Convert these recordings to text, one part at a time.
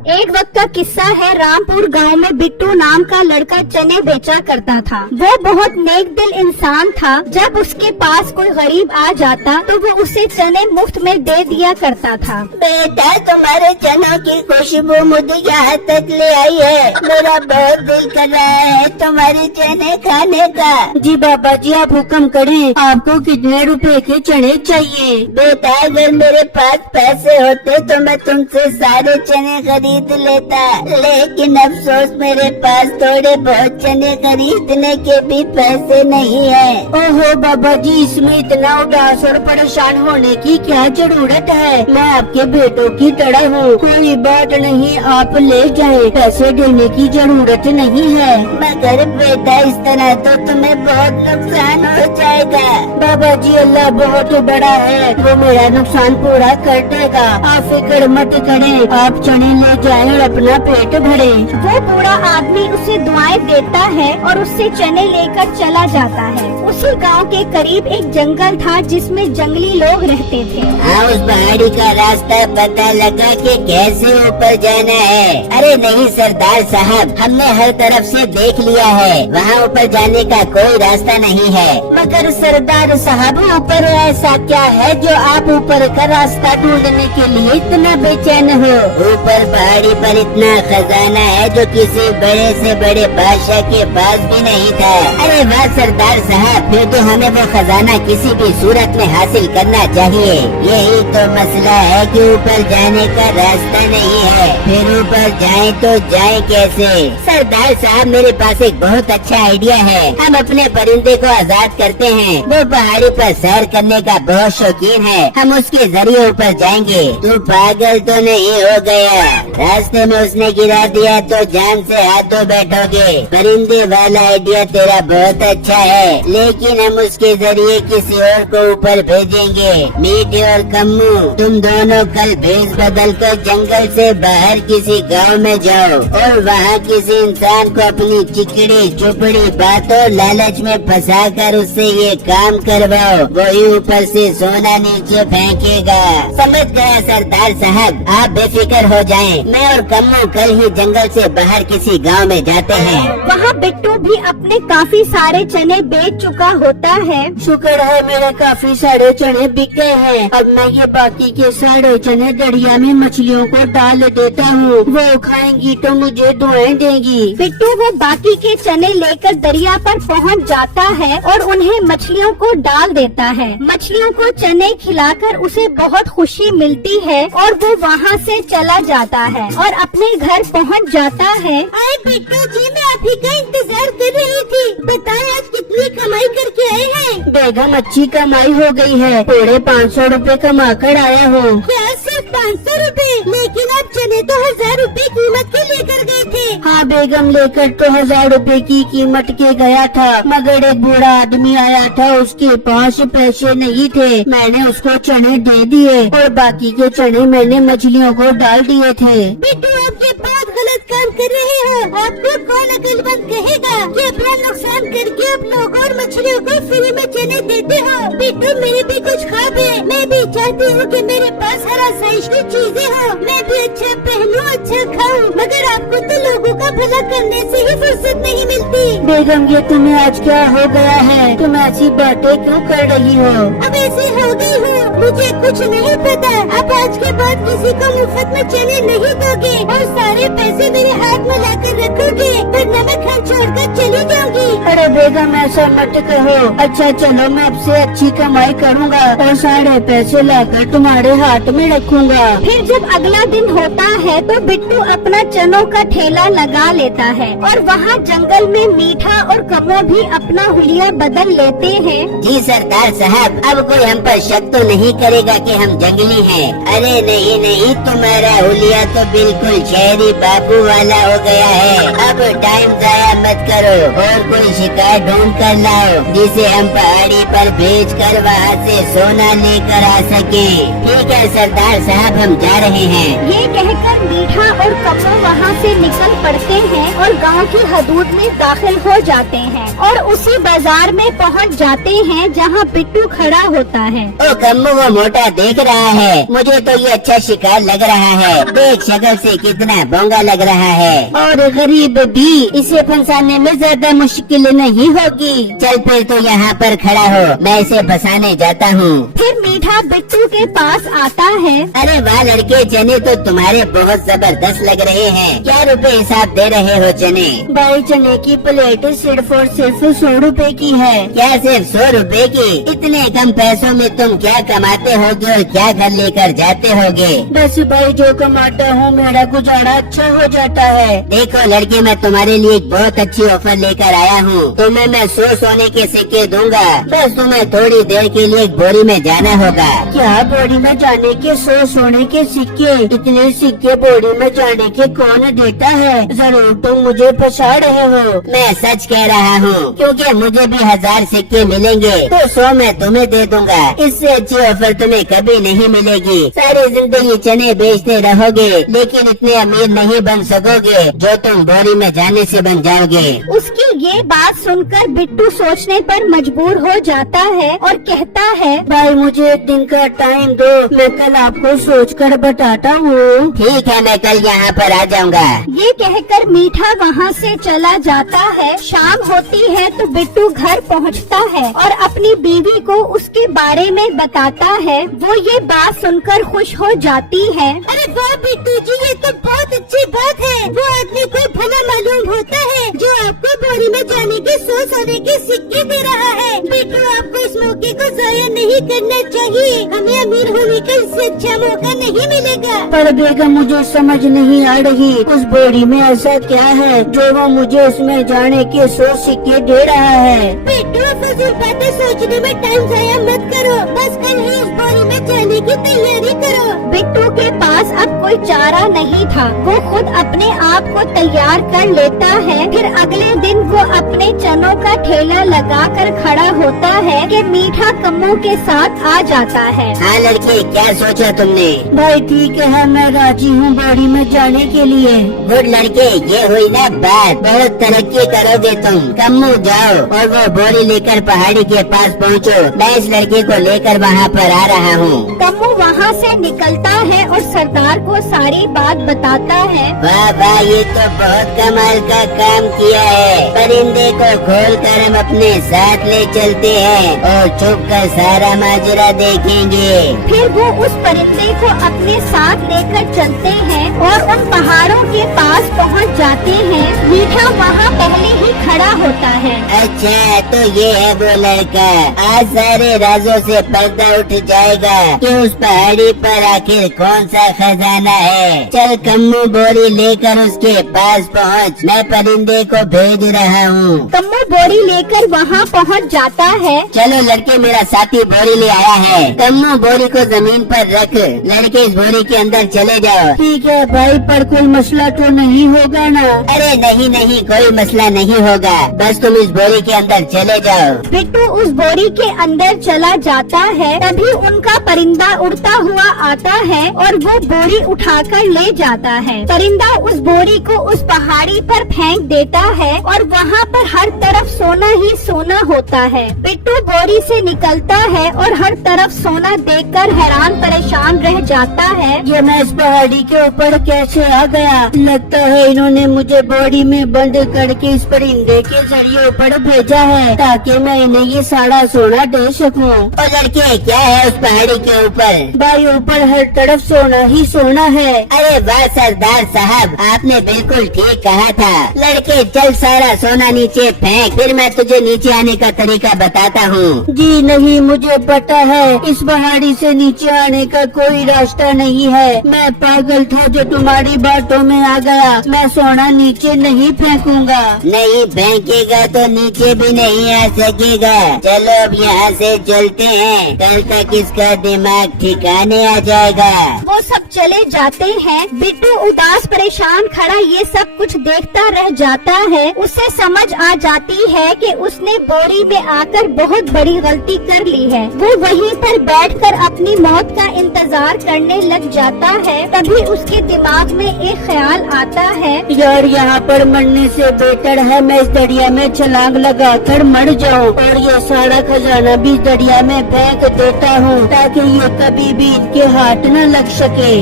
एक वक्त का किस्सा है। रामपुर गांव में बिट्टू नाम का लड़का चने बेचा करता था। वो बहुत नेक दिल इंसान था। जब उसके पास कोई गरीब आ जाता तो वो उसे चने मुफ्त में दे दिया करता था। बेटा, तुम्हारे चनों की खुशबू मुझे यहाँ तक ले आई है। मेरा बहुत दिल कर रहा है तुम्हारी चने खाने का। जी बाबा जी, आप हुक्म करें, आपको कितने रुपए के चने चाहिए? बेटा, अगर मेरे पास पैसे होते तो मैं तुमसे सारे चने खरीद लेता, लेकिन अफसोस मेरे पास थोड़े बहुत चने खरीदने के भी पैसे नहीं है। ओहो बाबा जी, इसमें इतना उदास और परेशान होने की क्या जरूरत है? मैं आपके बेटों की तरह हूँ। कोई बात नहीं, आप ले जाएं, पैसे देने की जरूरत नहीं है। मगर बेटा, इस तरह तो तुम्हें बहुत नुकसान हो जाएगा। बाबा जी, अल्लाह बहुत बड़ा है, वो मेरा नुकसान पूरा कर देगा। आप फिक्र मत करें, आप चने ले जाएं और अपना पेट भरे। वो बूढ़ा आदमी उसे दुआएं देता है और उससे चने लेकर चला जाता है। उसी गांव के करीब एक जंगल था जिसमें जंगली लोग रहते थे। हाँ, उस पहाड़ी का रास्ता पता लगा कि कैसे ऊपर जाना है। अरे नहीं सरदार साहब, हमने हर तरफ से देख लिया है, वहाँ ऊपर जाने का कोई रास्ता नहीं है। मगर सरदार साहब, ऊपर ऐसा क्या है जो आप ऊपर का रास्ता ढूंढने के लिए इतना बेचैन हो? ऊपर पहाड़ी पर इतना खजाना है जो किसी बड़े से बड़े बादशाह के पास भी नहीं था। अरे वाह सरदार साहब, फिर तो हमें वो खजाना किसी भी सूरत में हासिल करना चाहिए। यही तो मसला है कि ऊपर जाने का रास्ता नहीं है। फिर ऊपर जाएं तो जाएं कैसे? सरदार साहब, मेरे पास एक बहुत अच्छा आइडिया है। हम अपने परिंदे को आजाद करते हैं। वो पहाड़ी पर सैर करने का बहुत शौकीन है, हम उसके जरिए ऊपर जाएंगे। तू पागल तो नहीं हो गया? रास्ते में उसने गिरा दिया तो जान से हाथों बैठोगे। परिंदे वाला आइडिया तेरा बहुत अच्छा है, लेकिन हम उसके जरिए किसी और को ऊपर भेजेंगे। मीठी और कम्मू, तुम दोनों कल भेष बदल कर जंगल से बाहर किसी गांव में जाओ और वहाँ किसी इंसान को अपनी चिकड़ी चुपड़ी बातों लालच में फंसा कर उससे ये काम करवाओ। वही ऊपर से सोना नीचे फेंकेगा। समझ गया सरदार साहब, आप बेफिक्र हो जाएं। मैं और कम्मू कल ही जंगल से बाहर किसी गांव में जाते हैं। वहाँ बिट्टू भी अपने काफी सारे चने बेच चुका होता है। शुक्र है मेरे काफी सारे चने बिक गए हैं। अब मैं ये बाकी के सारे चने दरिया में मछलियों को डाल देता हूँ, वो खाएंगी तो मुझे दुआएं देंगी। बिट्टू वो बाकी के चने लेकर दरिया पर पहुंच जाता है और उन्हें मछलियों को डाल देता है। मछलियों को चने खिलाकर उसे बहुत खुशी मिलती है और वो वहाँ से चला जाता है और अपने घर पहुँच जाता है। अरे बिट्टू जी, मैं आप ही का इंतजार कर रही थी। बताएं, आज कितनी कमाई करके आए हैं? बेगम, अच्छी कमाई हो गई है, पूरे 500 रुपए कमा कर आया हूँ। क्या सिर्फ 500 रुपए? लेकिन आप चने तो 1000 रुपए कीमत के लेकर गए थे। हाँ बेगम, लेकर तो 1000 रुपए की कीमत के गया था, मगर एक बूढ़ा आदमी आया था, उसके पास पैसे नहीं थे। मैंने उसको चने दे दिए और बाकी के चने मैंने मछलियों को डाल दिए थे। बिट्टू, आप ये बहुत गलत काम कर रहे हो। आपको कौन अक्लमंद कहेगा कि अपना नुकसान करके आप लोगों और मछलियों को फ्री में चने देते हो? बिट्टू, मेरे भी कुछ ख्वाब है। मैं भी चाहती हूँ कि मेरे पास हरा सहिष्णु चीजें हो, मैं भी अच्छा पहनूं, अच्छा खाऊं, मगर आपको तो लोगों का भला करने से ही फुर्सत नहीं मिलती। बेगम, ये तुम्हें आज क्या हो गया है? तुम ऐसी बातें क्यों कर रही हो? अब ऐसी हो गई हूँ, मुझे कुछ नहीं पता। अब आज के बाद किसी को मुफ्त में चने नहीं दोगे और सारे पैसे मेरे हाथ में लाकर रखोगे, वरना मैं घर छोड़कर चली जाऊंगी। अरे बेगम, ऐसा मत कहो। अच्छा चलो, मैं अब से अच्छी कमाई करूँगा और सारे पैसे लाकर तुम्हारे हाथ में रखूँगा। फिर जब अगला दिन होता है तो बिट्टू अपना चनों का ठेला लगा लेता है और वहाँ जंगल में मीठा और कमो भी अपना हुलिया बदल लेते हैं। जी सरदार साहब, अब कोई हम पर शक तो नहीं करेगा कि हम जंगली हैं। अरे नहीं नहीं, तुम्हारा हुलिया तो बिल्कुल शहरी बाबू वाला हो गया है। अब टाइम जाया मत करो और कोई शिकायत ढूंढ कर लाओ जिसे हम पहाड़ी पर भेज कर वहाँ से सोना लेकर आ सके। ठीक है सरदार साहब, हम जा रहे हैं। ये कहकर मीठा और कमो वहाँ से निकल पड़ते हैं और गांव की हदूद में दाखिल हो जाते हैं और उसी बाजार में पहुंच जाते हैं जहां बिट्टू खड़ा होता है। ओ कम्मू, वो मोटा देख रहा है, मुझे तो ये अच्छा शिकार लग रहा है। देख शक्ल से कितना बोंगा लग रहा है। और गरीब भी, इसे फंसाने में ज्यादा मुश्किल नहीं होगी। चल फिर तो यहाँ पर खड़ा हो, मैं इसे फंसाने जाता हूँ। फिर मीठा बिट्टू के पास आता है। अरे वाह लड़के, चने तो तुम्हारे बहुत जबरदस्त लग रहे हैं। क्या रुपए हिसाब दे रहे हो चने? भाई चने की प्लेट सिर्फ और सिर्फ 100 रुपए की है। क्या सिर्फ 100 रुपए की? इतने कम पैसों में तुम क्या कमाते होगे और क्या घर लेकर जाते होगे? बस भाई जो कमाता हूँ मेरा गुजारा अच्छा हो जाता है। देखो लड़के, मैं तुम्हारे लिए एक बहुत अच्छी ऑफर लेकर आया हूँ। तुम्हें मैं 100 सोने के सिक्के दूंगा। बस तुम्हें थोड़ी देर के लिए एक बोरी में जाना होगा। क्या बोरी में जाने के 100 सोने के सिक्के? इतने सिक्के बोरी में जाने के कौन देता है? जरूर तुम मुझे फंसा रहे हो। मैं सच कह रहा हूँ, क्योंकि मुझे भी 1000 सिक्के मिलेंगे तो 100 मैं तुम्हें दे दूंगा। इससे अच्छी ऑफर तुम्हें कभी नहीं मिलेगी। सारी जिंदगी चने बेचते रहोगे लेकिन इतने अमीर नहीं बन सकोगे जो तुम बोरी में जाने से बन जाओगे। उसकी ये बात सुनकर बिट्टू सोचने पर मजबूर हो जाता है और कहता है, भाई मुझे एक दिन का टाइम दो, मैं कल आपको सोचकर बताता हूँ। ठीक है, मैं कल यहाँ पर आ जाऊँगा। ये कहकर मीठा वहाँ से चला जाता है। शाम होती है तो बिट्टू घर पहुँचता है और अपनी बीवी को उसके बारे में बताता है। वो ये बात सुनकर खुश हो जाती है। अरे वाह बिट्टू जी, ये तो बहुत अच्छी बात है। वो आदमी को भला मालूम होता है जो आपको बोरी में जाने के 100 सोने के सिक्के दे रहा है। बिट्टू, आपको इस मौके को जाया नहीं करना चाहिए। हमें अमीर होने का इससे अच्छा मौका नहीं मिलेगा। पर बेगम, मुझे समझ नहीं आ रही उस बोरी में ऐसा क्या है जो वो मुझे उसमें जाने के 100 सिक्के दे रहा है। बिट्टू, फजूल बातें सोचने में टाइम जाया मत करो, बस कल ही उस बोरी में जाने की तैयारी करो। बिट्टू के पास अब कोई चारा नहीं था। वो खुद अपने आप को तैयार कर लेता है। फिर अगले दिन वो अपने चनों का ठेला लगाकर खड़ा होता है कि मीठा कम्मू के साथ आ जाता है। हाँ लड़के, क्या सोचा तुमने? भाई ठीक है, मैं राजी हूँ बोरी में जाने के लिए। गुड लड़के, ये हुई ना बात। बहुत तरक्की करोगे तुम। कम्मू जाओ और वो बोरी लेकर पहाड़ी के पास पहुँचो। मैं इस लड़के को लेकर वहाँ पर आ रहा हूँ। कम्मू वहाँ से निकलता है और सरदार को सारी बात बताता है। वाह वाह, ये तो बहुत कमाल का काम किया है। परिंदे को खोलकर हम अपने साथ ले चलते हैं और छुप कर सारा माजरा देखेंगे। फिर वो उस परिंदे को अपने साथ लेकर चलते हैं और उन पहाड़ों के पास पहुंच जाते हैं। मीठा वहाँ पहले ही खड़ा होता है। अच्छा, तो ये है वो लड़का। आज सारे राजों से पर्दा उठ जाएगा कि उस पहाड़ी पर आखिर कौन सा खजाना है। चल कम्मू, बोरी लेकर उसके पास पहुँच। मैं परिंदे को भेज रहा हूँ। कम्मू बोरी लेकर वहाँ पहुँच जाता है। चलो लड़के, मेरा साथी बोरी ले आया है। कम्मू, बोरी को जमीन पर रख। लड़के इस बोरी के अंदर चले जाओ। ठीक है भाई, पर कोई मसला तो नहीं होगा ना? अरे नहीं नहीं, कोई मसला नहीं होगा। बस तुम इस बोरी के अंदर चले जाओ। बिट्टू उस बोरी के अंदर चला जाता है। तभी उनका परिंदा उड़ता हुआ आता है और वो बोरी उठाकर ले जाता है। परिंदा उस बोरी को उस पहाड़ी पर फेंक देता है और वहाँ पर हर तरफ सोना ही सोना होता है। बिट्टू बोरी से निकलता है और हर तरफ सोना देखकर हैरान परेशान रह जाता है। ये मैं इस पहाड़ी के ऊपर कैसे आ गया? लगता है इन्होंने मुझे बोरी में बंद करके इस परिंदे के जरिए ऊपर भेजा है ताकि मैं इन्हें ये सारा सोना दे सकूं। और लड़के, क्या है उस पहाड़ी के ऊपर? भाई ऊपर हर तरफ सोना ही सोना है। अरे वाह सरदार साहब, आपने बिल्कुल ठीक कहा था। लड़के चल, सारा सोना नीचे फेंक, फिर मैं तुझे नीचे आने का तरीका बताता हूँ। जी नहीं, मुझे पता है इस पहाड़ी से नीचे आने का कोई रास्ता नहीं है। मैं पागल था जो तुम्हारी बातों में आ गया। मैं सोना नीचे नहीं फेंकूंगा। नहीं नहीं फेंकेगा तो नीचे भी नहीं आ सकेगा। चलो अब यहाँ से चलते हैं, कल तक इसका दिमाग ठिकाने आ जाएगा। वो सब चले जाते हैं। बिट्टू उदास परेशान खड़ा ये सब कुछ देखता रह जाता है। उसे समझ आ जाती है कि उसने बोरी में आकर बहुत बड़ी गलती कर ली है। वो वहीं पर बैठकर अपनी मौत का इंतजार करने लग जाता है। तभी उसके दिमाग में एक ख्याल आता है, यार यहाँ पर मरने से बेहतर है मैं इस दरिया में छलांग लगाकर मर जाऊँ और ये सारा खजाना भी दरिया में फेंक देता हूँ ताकि ये कभी भी इनके हाथ न लग सके।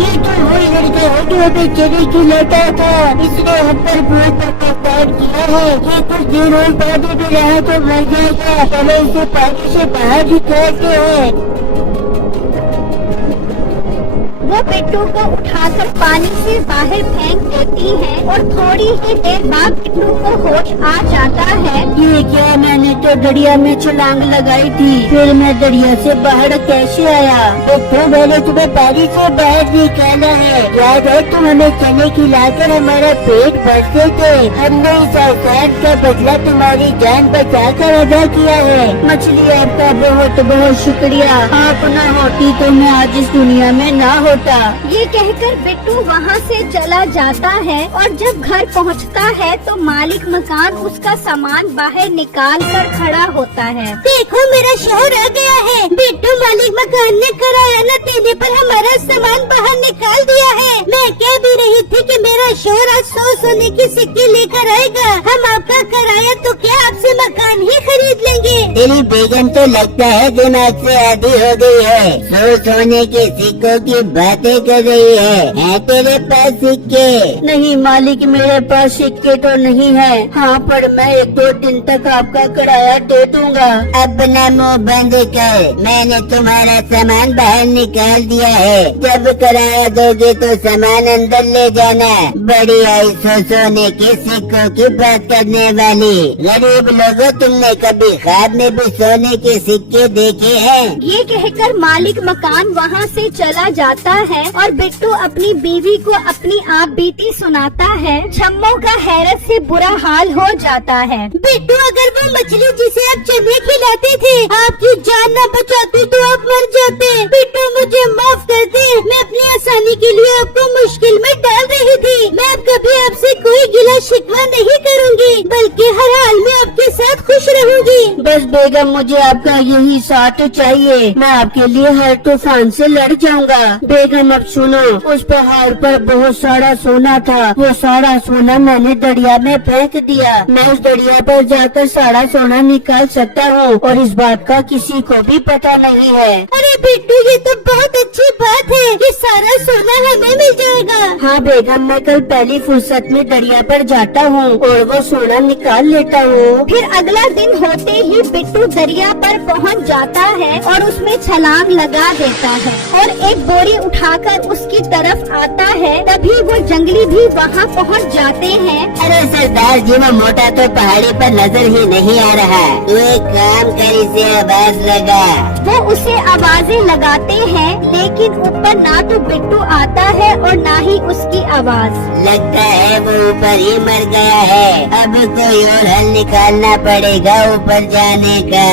ये तो वही लड़का है जो हमें चने खिलाता था। इसने हम पर बहुत अत्याचार किया है। ये कुछ देर और पानी में रहा तो मर जाएगा। चलो इसे पानी से बाहर निकालते हैं। वो बिट्टू को उठाकर पानी से बाहर फेंक देती है और थोड़ी ही देर बाद बिट्टू को होश आ जाता है। ये क्या, मैंने तो दरिया में छलांग लगाई थी, फिर मैं दरिया से बाहर कैसे आया? तो मैंने तुम्हें पानी से बाहर निकाला है। याद है तुम हमें चने खिलाकर हमारा पेट भरते थे। हमने इस एहसान का बदला तुम्हारी जान बचाकर अदा किया है। मछली आपका बहुत बहुत शुक्रिया। आप न होती तो मैं आज इस दुनिया में ना होता। ये कहकर बिट्टू वहाँ से चला जाता है और जब घर पहुँचता है तो मालिक मकान उसका सामान बाहर निकाल कर खड़ा होता है। देखो मेरा शोहर आ गया है। बिट्टू मालिक मकान ने किराया न देने पर हमारा सामान बाहर निकाल दिया है। मैं कह भी रही थी कि मेरा शोहर आज 100 सोने के सिक्के लेकर आएगा। हम आपका किराया तो क्या आपसे मकान ही खरीद लेंगे। तेरी बेगम तो लगता है दिमाग से आधी हो गई है। 100 सोने के सिक्कों की बातें कर रही है तेरे पास सिक्के? नहीं मालिक, मेरे पास सिक्के तो नहीं है। हाँ, पर मैं 1-2 दिन तक आपका किराया दे दूंगा। अपना मुंह बंद कर, मैंने तुम्हारा सामान बाहर निकाल दिया है। जब किराया दोगे तो सामान अंदर ले जाना। बड़ी आई 100 सोने के सिक्कों की बात करने वाली। गरीब लोगों, तुमने कभी ख्वाब में भी सोने के सिक्के देखे हैं? ये कहकर मालिक मकान वहाँ से चला जाता है और बिट्टू अपनी बीवी को अपनी आप बीती सुनाता है। छम्मो का हैरत से बुरा हाल हो जाता है। बिट्टू, अगर वो मछली जिसे आप चने खिलाते थे आपकी जान न बचाती तो आप मर जाते। बिट्टू, मुझे माफ कर दे। मैं अपनी आसानी के लिए आपको मुश्किल में डाल रही थी। मैं अब कभी आपसे कोई गिला शिकवा नहीं करूँगी, बल्कि हर हाल में आपके साथ खुश रहूँगी। बस बेगम, मुझे आपका यही साथ चाहिए। मैं आपके लिए हर तूफान से लड़ जाऊंगा। बेगम अब सुनो, उस पहाड़ पर बहुत सारा सोना था। वो सारा सोना मैंने दरिया में फेंक दिया। मैं उस दरिया पर जाकर सारा सोना निकाल सकता हूँ और इस बात का किसी को भी पता नहीं है। अरे बिट्टू, ये तो बहुत अच्छी बात है कि सारा सोना हमें मिल जाएगा। हाँ बेगम, मैं कल पहली फुर्सत में दरिया पर जाता हूँ और वो सोना निकाल लेता हूँ। फिर अगला दिन होते ही बिट्टू दरिया पर पहुँच जाता है और उसमें छलांग लगा देता है और एक बोरी उठाकर उसकी तरफ आता है। तभी वो जंगली भी वहाँ पहुँच जाते हैं। अरे सरदार जी, वो मोटा तो पहाड़ी पर नजर ही नहीं आ रहा। तू एक काम कर, इसे आवाज लगा। वो उसे आवाजें लगाते हैं लेकिन ऊपर ना तो बिट्टू आता है और ना ही उसकी आवाज। लगता है वो ऊपर ही मर गया है। अब कोई और हल निकालना पड़ेगा ऊपर जाने का।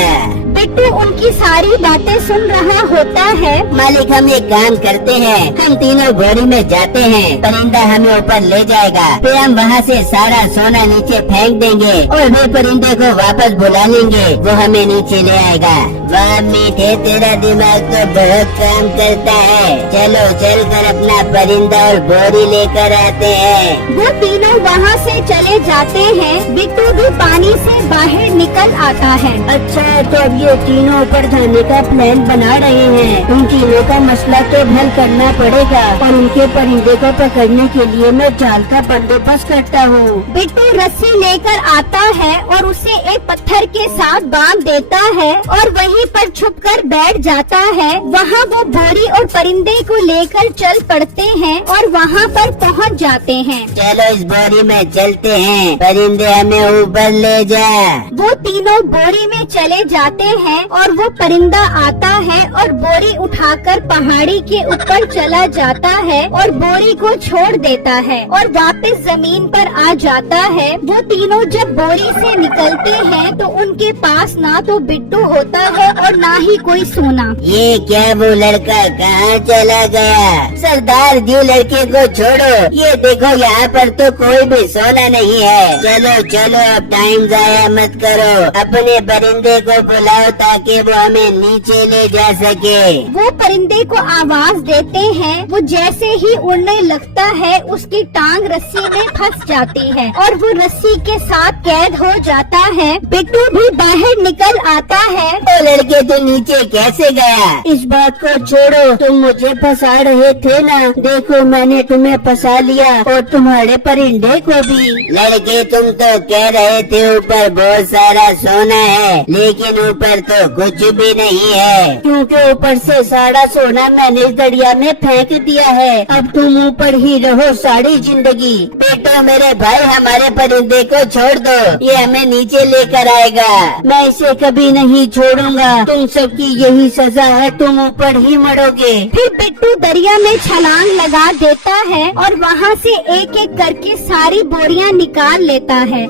बिट्टू उनकी सारी बातें सुन रहा होता है। मालिक, हम एक काम करते हैं, हम तीनों बोरी में जाते हैं। परिंदा हमें ऊपर ले जाएगा, फिर हम वहाँ से सारा सोना नीचे फेंक देंगे और वे परिंदे को वापस बुला लेंगे। वो हमें नीचे ले आएगा। वाह मीठे, तेरा दिमाग तो बहुत काम करता है। चलो चल कर अपना परिंदा और बोरी लेकर आते हैं। वो तीनों वहाँ से चले जाते हैं। बिट्टू भी पानी से बाहर निकल आता है। अच्छा, तो अब ये तीनों ऊपर जाने का प्लान बना रहे हैं। उन तीनों का मसला तो हल करना पड़ेगा और उनके परिंदे को पकड़ने के लिए मैं जाल का बंदोबस्त करता हूँ। बिट्टू रस्सी लेकर आता है और उसे एक पत्थर के साथ बांध देता है और वहीं पर छुपकर बैठ जाता है। वहाँ वो बोरी और परिंदे को लेकर चल पड़ते हैं और वहाँ पर पहुँच जाते हैं। चलो इस बोरी में चलते हैं, परिंदे हमें ऊपर ले जा। वो तीनों बोरी में चले जाते हैं और वो परिंदा आता है और बोरी उठाकर पहाड़ी के ऊपर चला जाता है और बोरी को छोड़ देता है और वापस जमीन पर आ जाता है। वो तीनों जब बोरी से निकलते हैं तो उनके पास ना तो बिट्टू होता है और ना ही कोई सोना। ये क्या वो लड़का कहाँ चला गया? सरदार जी लड़के को छोड़ो, ये देखो यहाँ पर तो कोई भी सोना नहीं है। चलो चलो अब टाइम जाया मत करो, अपने परिंदे को बुलाओ ताकि वो हमें नीचे ले जा सके। वो परिंदे को आवाज देते हैं। वो जैसे ही उड़ने लगता है उसकी टांग रस्सी में फंस जाती है और वो रस्सी के साथ कैद हो जाता है। बिट्टू भी बाहर निकल आता है। वो लड़के तो नीचे कैसे गया? इस बात को छोड़ो, तुम मुझे फंसा रहे थे ना, देखो मैंने तुम्हें फंसा लिया और तुम्हारे परिंदे को भी। लड़के तुम तो कह रहे थे ऊपर बहुत सारा सोना है, लेकिन ऊपर तो कुछ भी नहीं है। क्योंकि ऊपर से सारा सोना मैंने इस दरिया में फेंक दिया है। अब तुम ऊपर ही रहो सारी जिंदगी। बेटो मेरे भाई, हमारे परिंदे को छोड़ दो, ये हमें नीचे लेकर आएगा। मैं इसे कभी नहीं छोड़ूंगा, तुम सबकी यही सजा है, तुम ऊपर ही मरोगे। फिर बिट्टू दरिया में छलांग लगा देता है और वहाँ से एक एक करके सारी बोरियां निकाल लेता है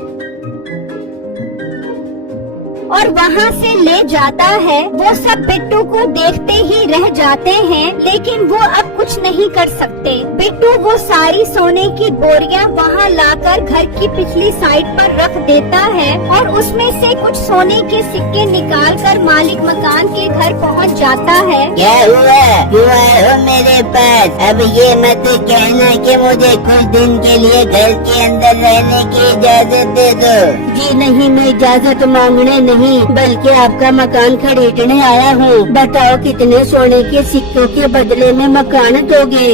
और वहाँ से ले जाता है। वो सब बिट्टू को देखते ही रह जाते हैं, लेकिन वो अब कुछ नहीं कर सकते। बिट्टू वो सारी सोने की बोरियां वहाँ लाकर घर की पिछली साइड पर रख देता है और उसमें से कुछ सोने के सिक्के निकालकर मालिक मकान के घर पहुँच जाता है। क्या हुआ? क्यों आए हो मेरे पास? अब ये मत कहना कि मुझे कुछ दिन के लिए घर के अंदर रहने की इजाजत दे दो। जी नहीं, मैं इजाजत मांगने नहीं बल्कि आपका मकान खरीदने आया हूँ। बताओ कितने सोने के सिक्कों के बदले में मकान दोगे?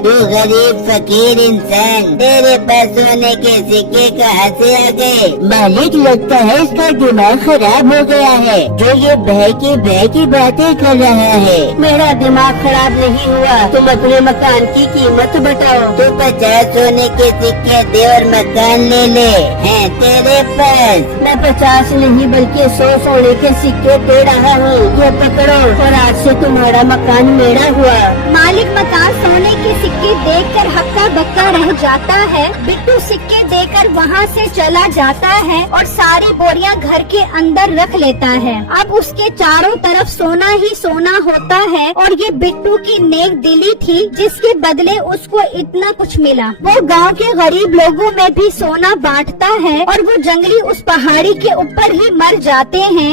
तू गरीब फकीर इंसान, तेरे पास सोने के सिक्के कहाँ से आ गए? मालिक, लगता है इसका दिमाग खराब हो गया है, जो ये बह की बातें कर रहा है। मेरा दिमाग खराब नहीं हुआ, तुम अपने मकान की कीमत बताओ। तू 50 सोने के सिक्के दे और मकान ले ले। हैं तेरे पास? मैं 50 नहीं बल्कि 100 सोने के सिक्के दे रहा हूँ, ये पकड़ो और आज से तुम्हारा मकान मेरा हुआ। मालिक मकान सोने के सिक्के देखकर हक्का बक्का रह जाता है। बिट्टू सिक्के देकर वहाँ से चला जाता है और सारी बोरियां घर के अंदर रख लेता है। अब उसके चारों तरफ सोना ही सोना होता है और ये बिट्टू की नेक दिली थी, जिसके बदले उसको इतना कुछ मिला। वो गांव के गरीब लोगों में भी सोना बांटता है और वो जंगली उस पहाड़ी के ऊपर ही मर जाते हैं।